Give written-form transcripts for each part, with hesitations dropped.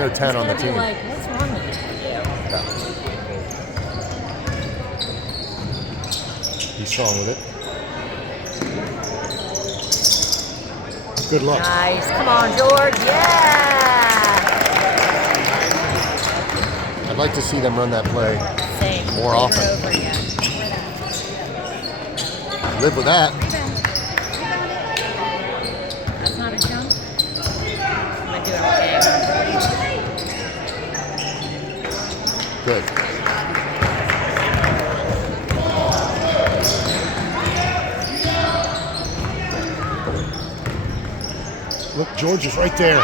no 10 on the team. Like, what's wrong with you? Yeah. He's strong with it. Good luck. Nice. Come on, George. Yeah. I'd like to see them run that play more Over often. and over again. Live with that. That's not a jump. Am I doing okay? Good. Look, George is right there.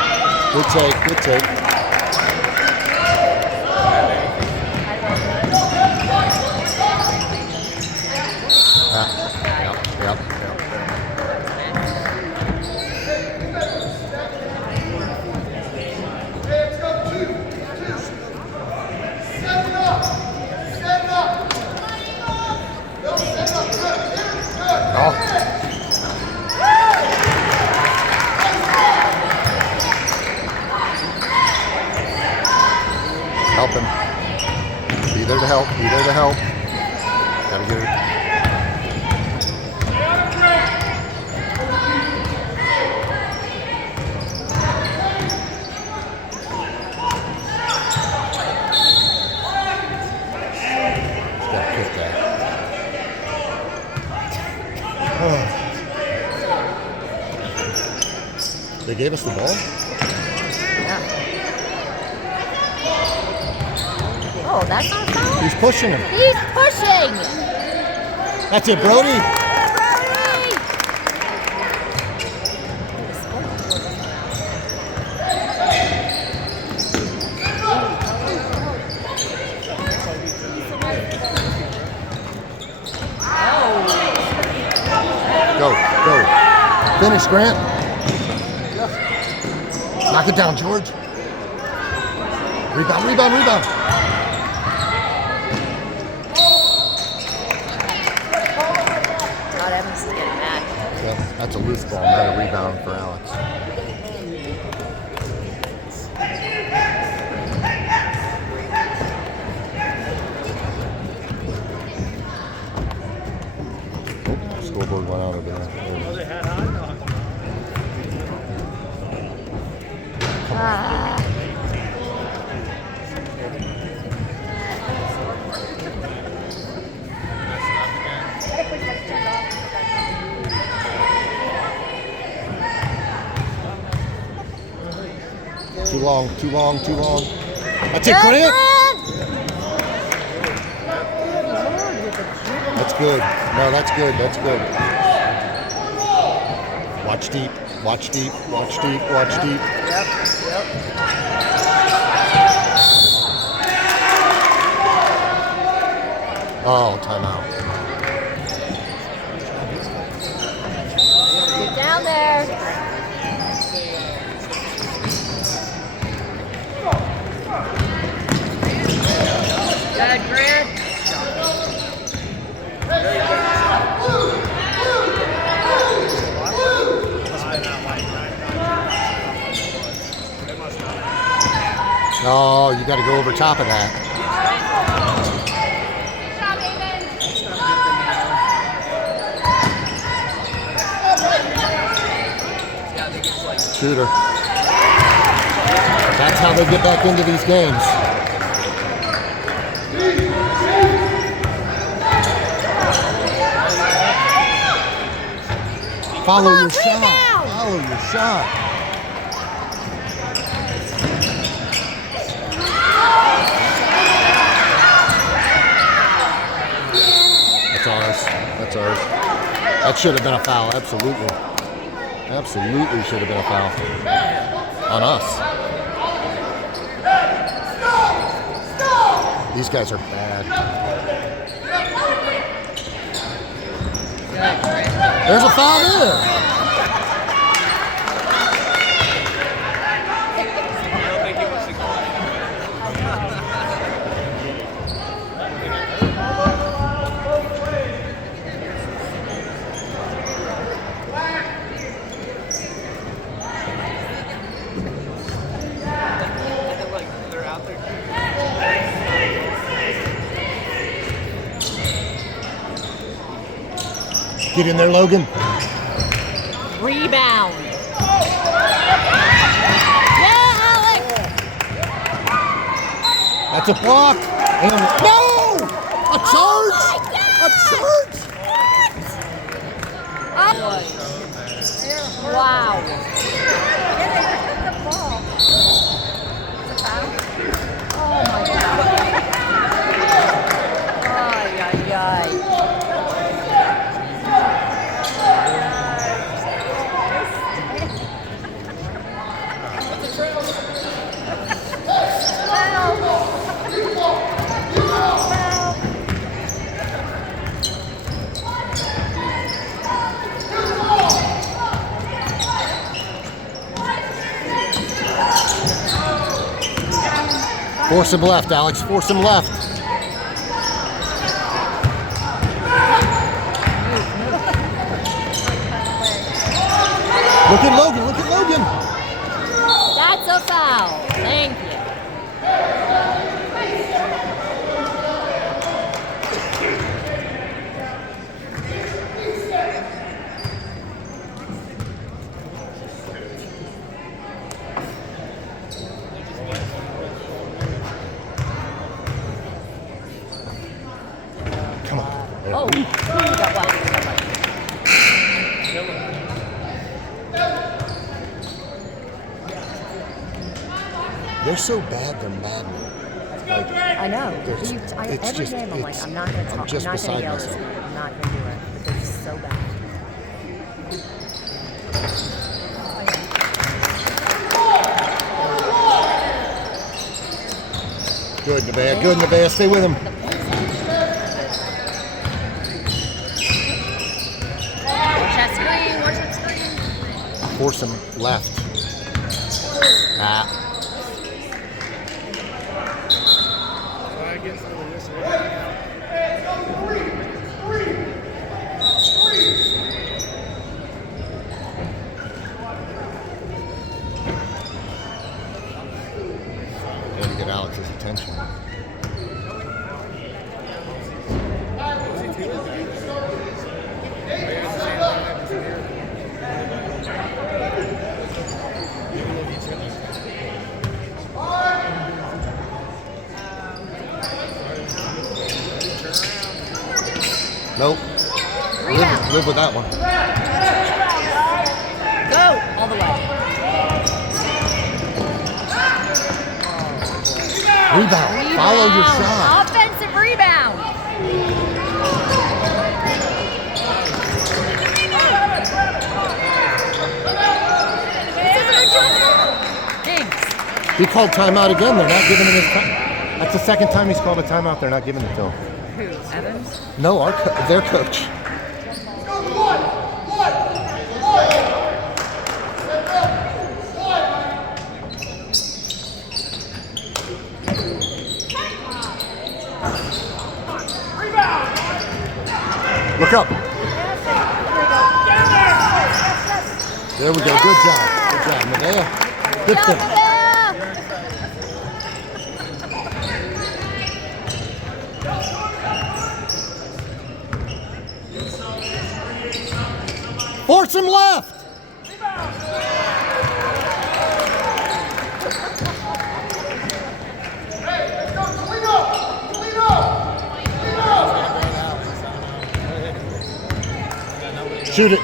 Good take, good take. Yep. Oh. Help him. Be there to help. Be there to help. Gotta get it. Gotta kick that. Oh. They gave us the ball? Oh, that's not a foul? He's pushing him. He's pushing! That's it, Brody. Yeah, Go. Finish, Grant. Knock it down, George. Rebound. Todd Evans is getting mad. Yep, that's a loose ball, not a rebound for Alex. Oh, scoreboard went out over there. Too long. That's it, Grant. That's good. No, that's good. Watch deep. Yep. Oh, timeout. Get down there. Good, Grant. Oh, you got to go over top of that. Shooter. That's how they get back into these games. Follow your shot. That's ours. That should have been a foul, absolutely. Absolutely should have been a foul. On us. These guys are bad. There's a foul there. Get in there, Logan. Rebound. Yeah, Alex. That's a block. And no! A charge! A charge! Wow. Oh my God. Ay, ay, ay. Force him left, Alex. Force him left. Look at Logan. Look at Logan. That's a foul. Thank you. Come on. Oh, got one. They're so bad, they're maddening. Like, I know. it's Every just- game I'm like, it's- I'm not going to talk. I'm just I'm not going beside to yell this myself. game. I'm not going to do it because it's so bad. Good, Nevaeh. Good, Nevaeh. Stay with him. Watch that screen. Watch that screen. Force him left. Ah. Got to get Alex's attention. Nope. Live with that one. Go all the way. Rebound. Follow your shot. Offensive rebound. Kings. He called timeout again. They're not giving him his time. That's the second time he's called a timeout. They're not giving it to him. Who? Evans? No, their coach. Look up. There we go. Good job. Good job, Nevaeh. Good thing. Force him left. Shoot it.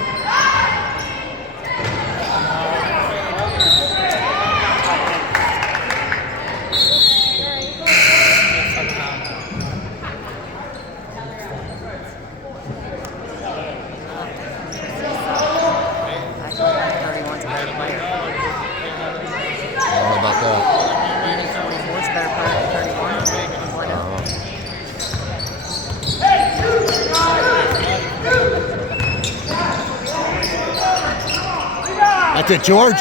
That's it, George.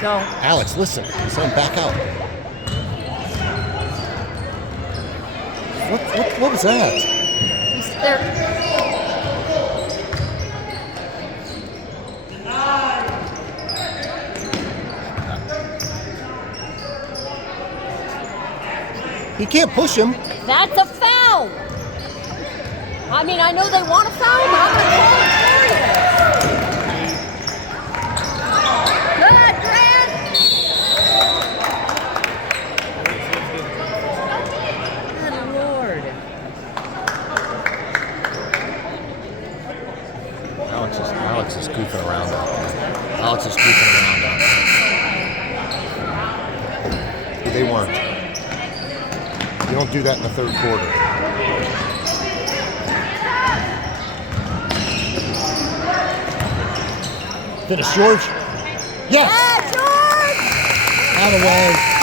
Go. Alex, listen. He's saying back out. What was that? He's there. He can't push him. That's a foul. I mean, I know they want a foul, but I'm going to call it for you. Good, Grant. Good Lord. Alex is goofing around out there. Alex is goofing around out there. They weren't. You don't do that in the third quarter. Finish, George. Yes. Yeah, George. Out of the way.